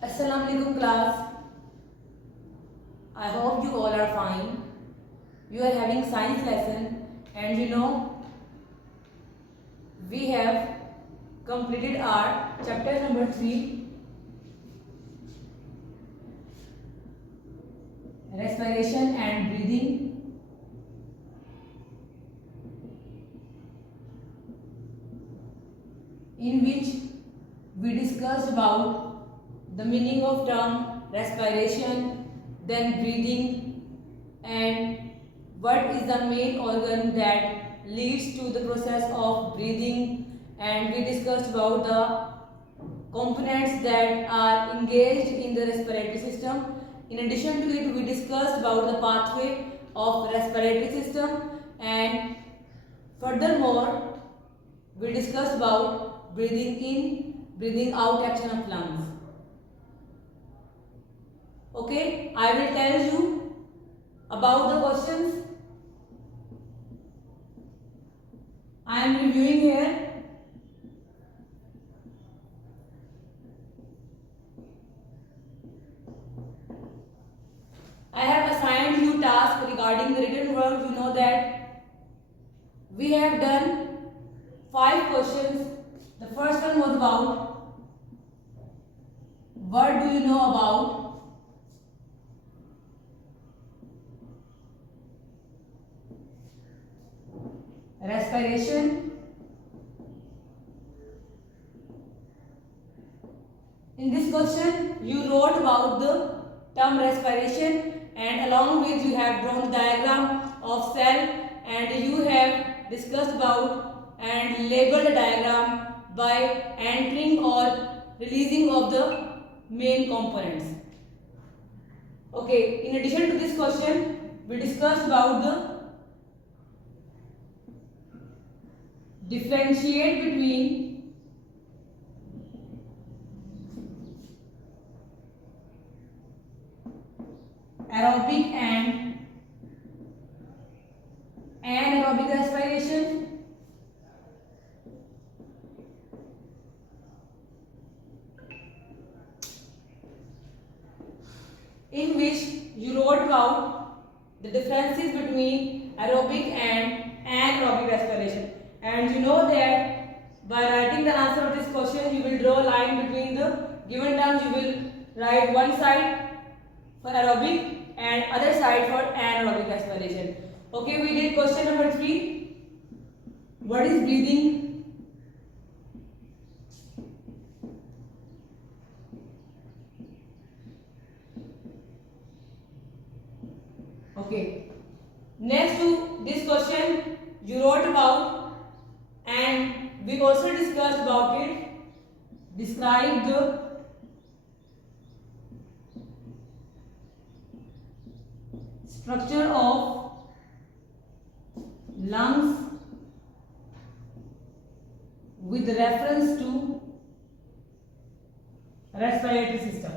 Assalamu alaikum class. I hope you all are fine. You are having science lesson and we have completed our chapter number 3, respiration and breathing. In which we discussed about the meaning of term respiration, then breathing, and what is the main organ that leads to the process of breathing, and we discussed about the components that are engaged in the respiratory system. In addition to it, we discussed about the pathway of respiratory system, and furthermore we discussed about breathing in, breathing out action of lungs. Okay, I will tell you about the questions. I am reviewing here. I have assigned you task regarding the written work. You know that we have done 5 questions. The first one was about what do you know about respiration. In this question, you wrote about the term respiration, and along with you have drawn the diagram of cell, and you have discussed about and labeled the diagram by entering or releasing of the main components. Okay, in addition to this question, we discussed about the differentiate between aerobic and anaerobic respiration. In which you wrote about the differences between aerobic and anaerobic respiration. And you know that by writing the answer of this question, you will draw a line between the given terms. You will write one side for aerobic and other side for anaerobic respiration. Okay, we did question number 3. What is breathing? Okay. Next to this question, you wrote about, and we also discussed about it. Describe the structure of lungs with reference to respiratory system.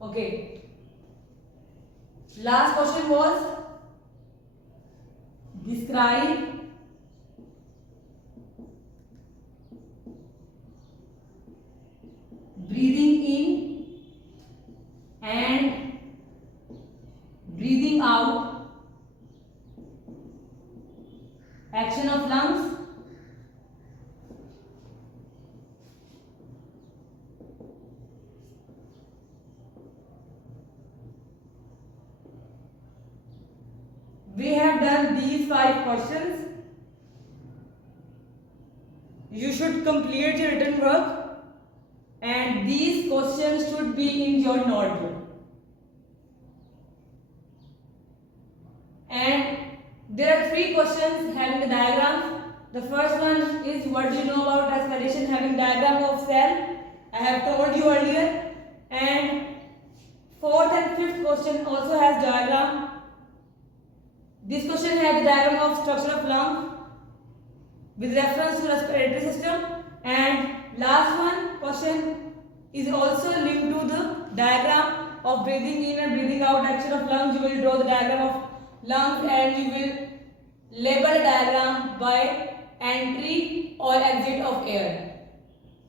Okay. Last question was describe breathing in and breathing out action of lungs. We have done these 5 questions. You should complete your written work, and these questions should be in your notebook. And there are 3 questions having the diagrams. The first one is what do you know about respiration, having diagram of cell. I have told you earlier. And 4th and 5th question also has diagram. This question has the diagram of structure of lung with reference to respiratory system, and last one question is also linked to the diagram of breathing in and breathing out action of lungs. You will draw the diagram of lungs and you will label the diagram by entry or exit of air.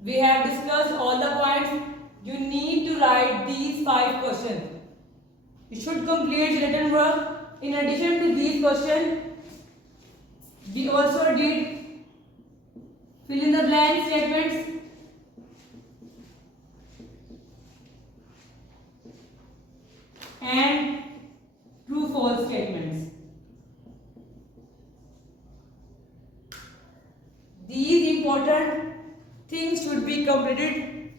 We have discussed all the points. You need to write these 5 questions. You should complete written work. In addition to these questions, we also did fill in the blank statements and true false statements. These important things should be completed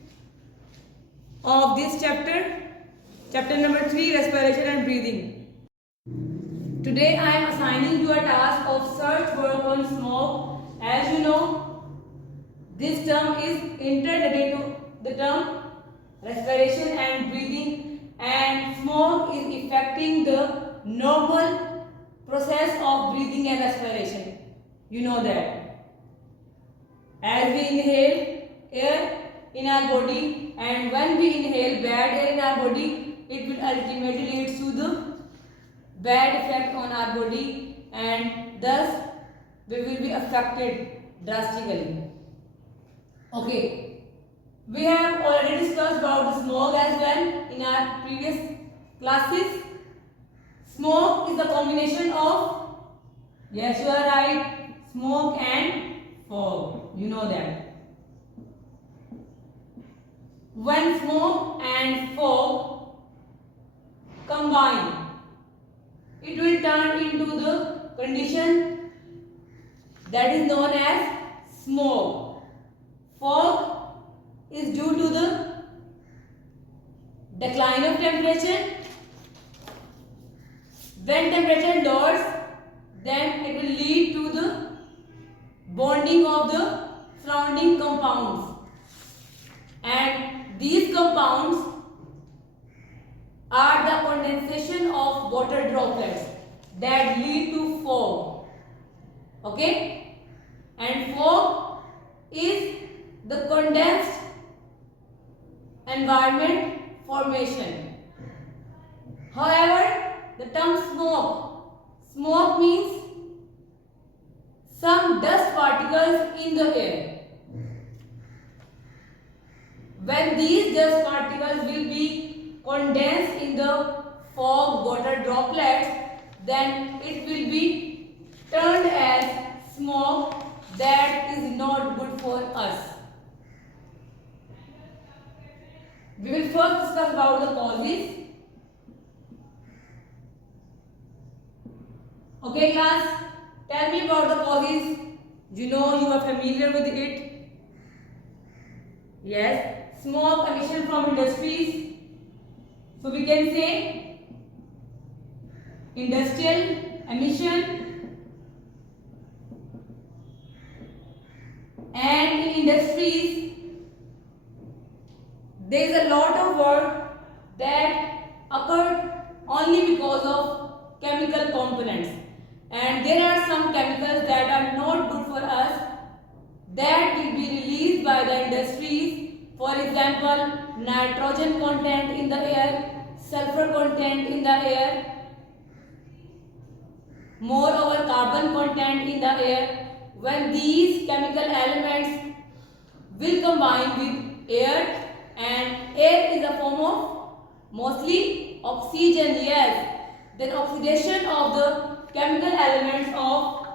of this chapter number 3, respiration and breathing. Today I am assigning you a task of search work on smog. As you know, this term is interrelated to the term respiration and breathing, and smog is affecting the normal process of breathing and respiration. You know that. As we inhale air in our body, and when we inhale bad air in our body, it will ultimately lead to the bad effect on our body, and thus we will be affected drastically. Okay, we have already discussed about the smog as well in our previous classes. Smog is a combination of, yes you are right, smoke and fog. You know that. When smoke and fog combine, it will turn into the condition that is known as smog. Fog is due to the decline of temperature. When temperature lowers, then it will lead to the bonding of the surrounding compounds, and these compounds are the condensation of water droplets that lead to fog. Okay, and fog is the condensed environment formation. However, the term smoke means some dust particles in the air. When these dust particles will be condensed in the fog water droplets, then it will be turned as smoke. That is not good for us. We will first discuss about the causes. Okay class, tell me about the causes. You know, you are familiar with it. Yes, smoke emission from industries. So we can say industrial emission, and in industries there is a lot of work that occurred only because of chemical components, and there are some chemicals that are not good for us that will be released by the industries. For example, nitrogen content in the air, sulfur content in the air, moreover carbon content in the air. When these chemical elements will combine with air, and air is a form of mostly oxygen, yes, then oxidation of the chemical elements of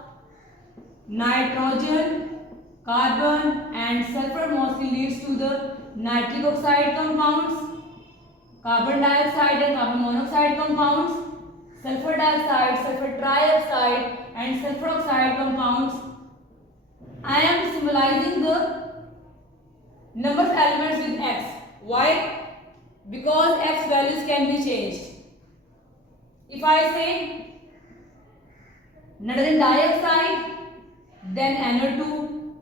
nitrogen, carbon and sulfur mostly leads to the nitric oxide compounds, carbon dioxide and carbon monoxide compounds, sulfur dioxide, sulfur trioxide and sulfur oxide compounds. I am symbolizing the number of elements with X. Why? Because X values can be changed. If I say nitrogen dioxide, then NO2,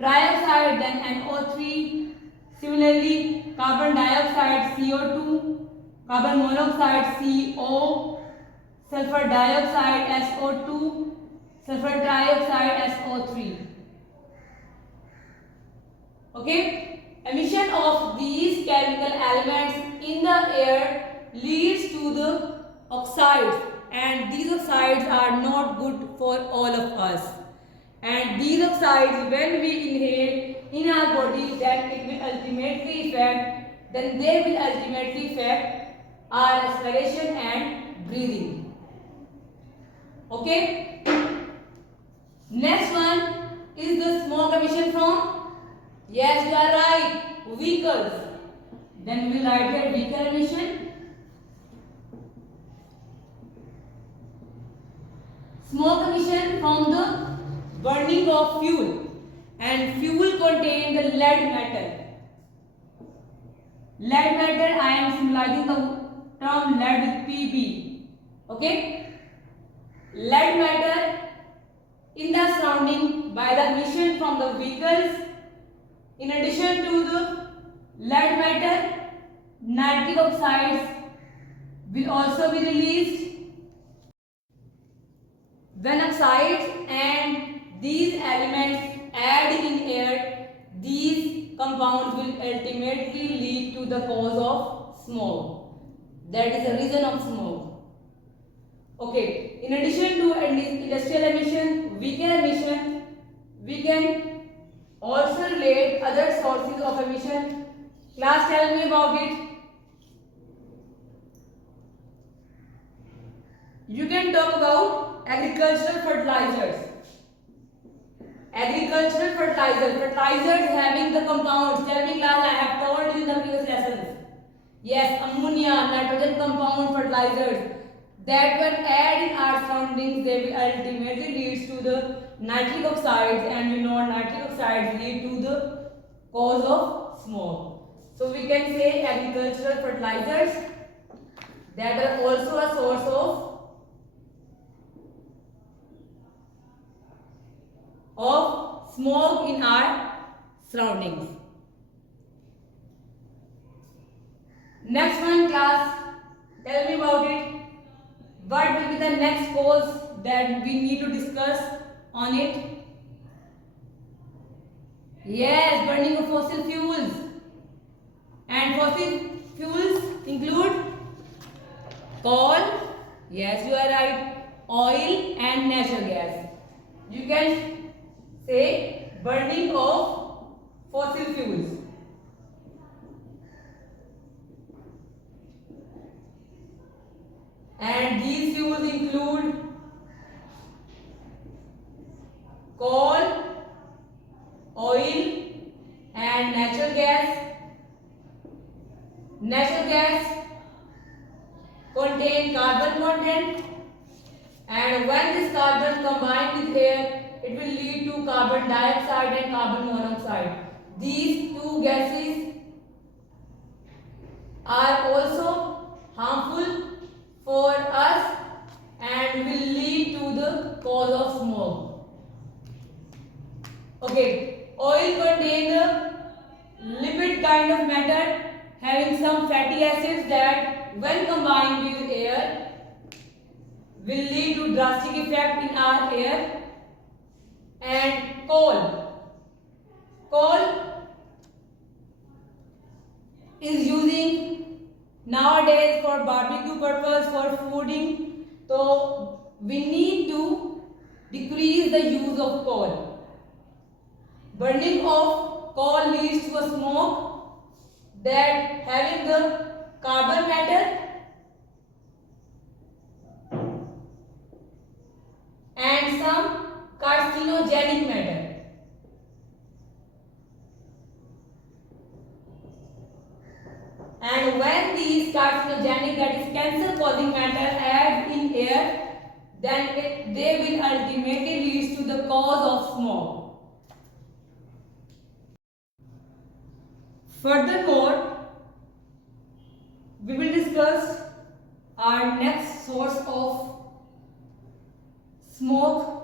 trioxide, then NO3, similarly carbon dioxide CO2, carbon monoxide CO, sulfur dioxide SO2, sulfur trioxide SO3. Okay, emission of these the air leads to the oxides, and these oxides are not good for all of us. And these oxides, when we inhale in our body, then it will ultimately affect, then they will ultimately affect our respiration and breathing. Okay? Next one is the smoke emission from, yes, you are right, vehicles. Then we will write here vehicle emission. Smoke emission from the burning of fuel, and fuel contain the lead metal. Lead metal, I am symbolizing the term lead with Pb. Okay? Lead metal in the surrounding by the emission from the vehicles. In addition to the lead metal, nitric oxides will also be released. When oxides and these elements add in air, these compounds will ultimately lead to the cause of smoke. That is the reason of smoke. Okay, in addition to industrial emission, vehicle emission, we can also relate other sources of emission. Class, tell me about it. You can talk about agricultural fertilizers. Agricultural fertilizers having the compounds. Tell me class, I have told you in the previous lessons. Yes, ammonia, nitrogen compound fertilizers that when add in our surroundings, they will ultimately lead to the nitric oxides, and you know nitric oxides lead to the cause of smoke. So we can say agricultural fertilizers that are also a source of smoke in our surroundings. Next one class, tell me about it. What will be the next cause that we need to discuss on it? Yes, burning of fossil fuels. And fossil fuels include coal, yes you are right, oil and natural gas. You can say burning of fossil fuels. And these fuels include coal, oil and natural gas. Natural gas contain carbon content, and when this carbon combined with air, it will lead to carbon dioxide and carbon monoxide. These two gases are also harmful for us and will lead to the cause of smoke. Okay, oil contains a lipid kind of matter having some fatty acids that when combined with air will lead to drastic effect in our air. And coal is using nowadays for barbecue purpose, for fooding, so we need to decrease the use of coal. Burning of coal leads to a smoke that having the carbon matter and some carcinogenic matter. And when these carcinogenic, that is cancer causing matter, add in air, then they will ultimately lead to the cause of smoke. Furthermore, we will discuss our next source of smoke.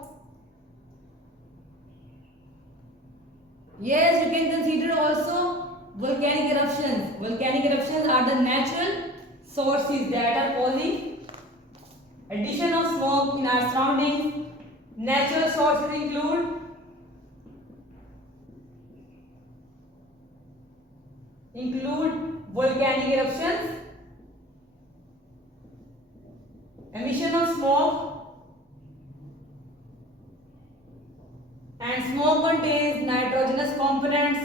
Yes, you can consider also volcanic eruptions. Volcanic eruptions are the natural sources that are causing addition of smoke in our surroundings. Natural sources include volcanic eruptions, contains nitrogenous components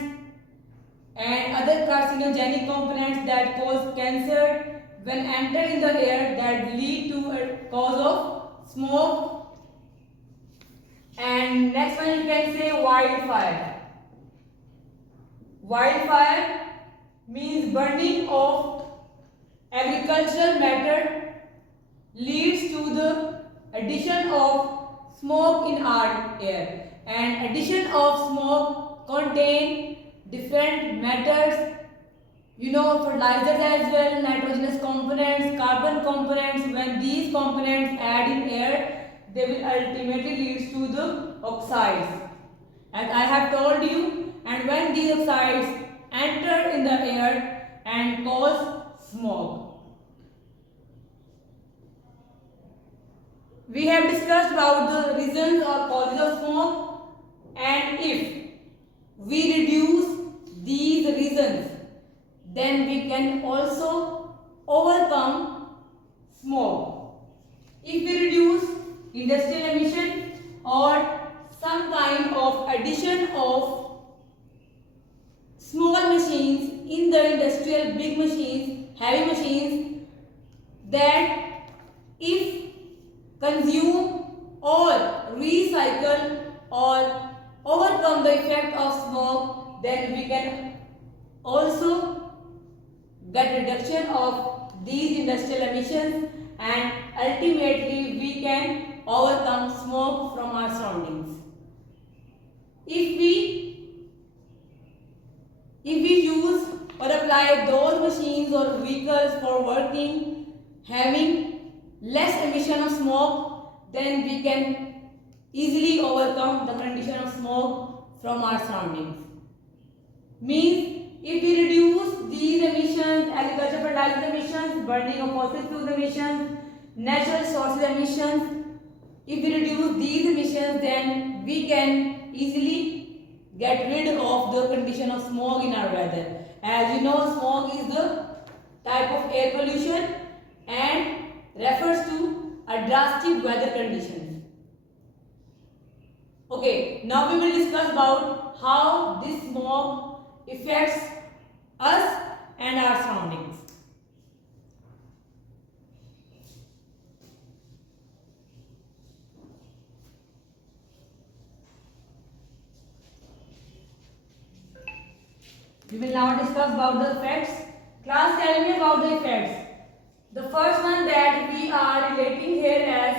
and other carcinogenic components that cause cancer when enter in the air, that lead to a cause of smoke. And next one you can say wildfire. Wildfire means burning of agricultural matter leads to the addition of smoke in our air, and addition of smoke contain different matters, fertilizers as well, nitrogenous components, carbon components. When these components add in air, they will ultimately lead to the oxides, as I have told you. And when these oxides enter in the air and cause smog. We have discussed about the reasons or causes of smog, and if we reduce these reasons, then we can also overcome smog. If we reduce industrial emission or some kind of addition of small machines in the industrial big machines, heavy machines, that if consume or recycle or overcome the effect of smog, then we can also get reduction of these industrial emissions, and ultimately we can overcome smog from our surroundings. If we use or apply those machines or vehicles for working having less emission of smog, then we can easily overcome the condition of smog from our surroundings. Means if we reduce these emissions, agriculture fertilizer emissions, burning of fossil fuels emissions, natural sources emissions, if we reduce these emissions, then we can easily get rid of the condition of smog in our weather. As you know, smog is the type of air pollution and refers to a drastic weather conditions. Okay, now we will discuss about how this smog affects us and our surroundings. We will now discuss about the effects. Class, tell me about the effects. The first one that we are relating here as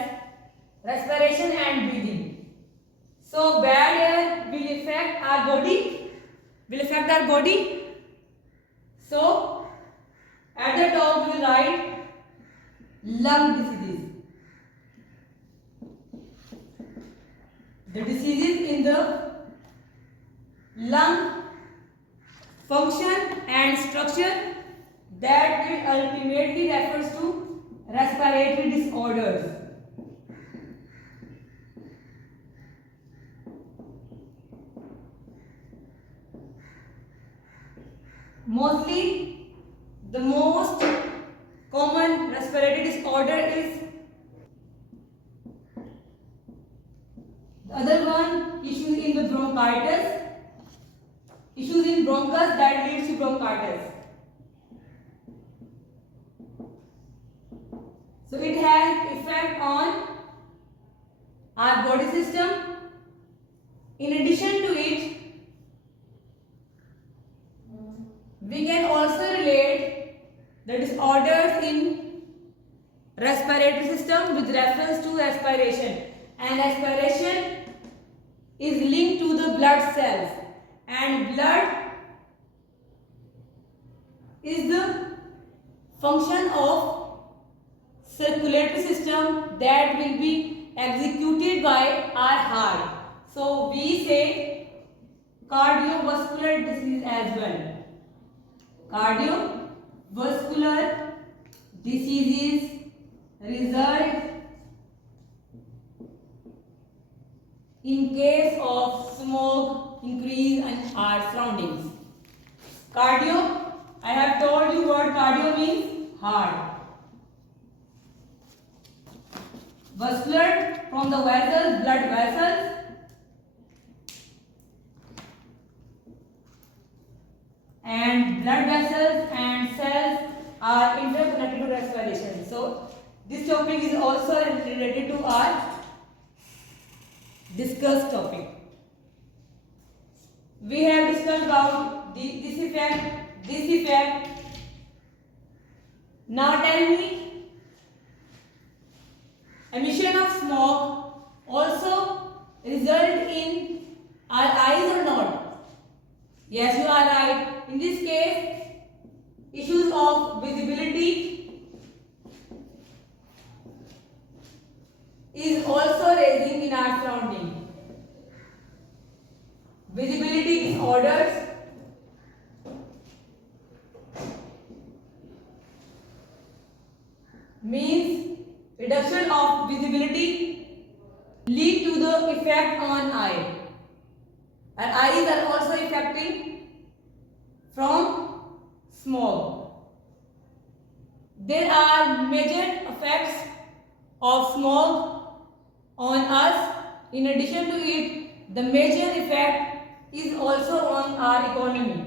respiration and breathing. So bad air will affect our body. So at the top we will write lung diseases. The diseases in the lung function and structure that will ultimately refers to respiratory disorders. Mostly the most common respiratory disorder is the other one, issues in the bronchitis, issues in bronchus that leads to bronchitis. So it has effect on our body system. In addition to it, we can also relate the disorders in respiratory system with reference to respiration, and respiration is linked to the blood cells, and blood is the function of circulatory system that will be executed by our heart. So we say cardiovascular disease as well. Cardiovascular diseases result in case of smoke increase in our surroundings. Cardio, I have told you what cardio means, heart. Vascular, from the vessels, blood vessels. and blood vessels and cells are interconnected to respiration. So this topic is also related to our discussed topic. We have discussed about this effect. Now tell me, emission of smog also result in our eyes or not? Yes, you are right. In this case, issues of visibility is also raising in our surrounding. Visibility disorders means reduction of visibility lead to the effect on eye. And eyes are also affecting from smog. There are major effects of smog on us. In addition to it, the major effect is also on our economy.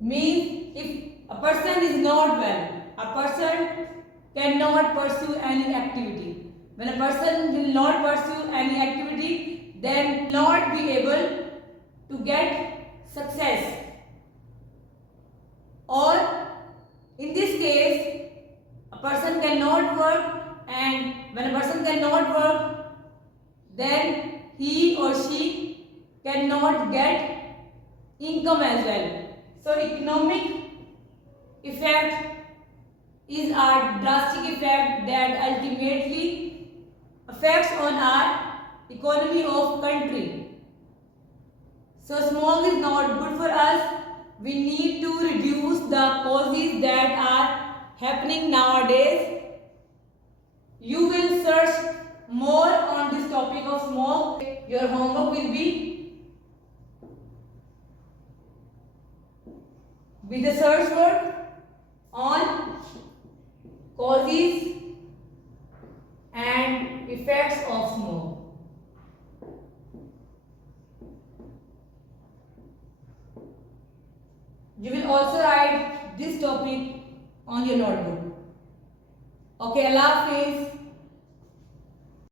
Means if a person is not well, a person cannot pursue any activity. When a person will not pursue any activity, then not be able to get success. Or in this case, a person cannot work, and when a person cannot work, then he or she cannot get income as well. So economic effect is a drastic effect that ultimately affects on our economy of country. So smog is not good for us. We need to reduce the causes that are happening nowadays. You will search more on this topic of smog. Your homework will be with the search word on causes and effects of smog. You will also write this topic on your notebook. Okay, Allah Hafiz.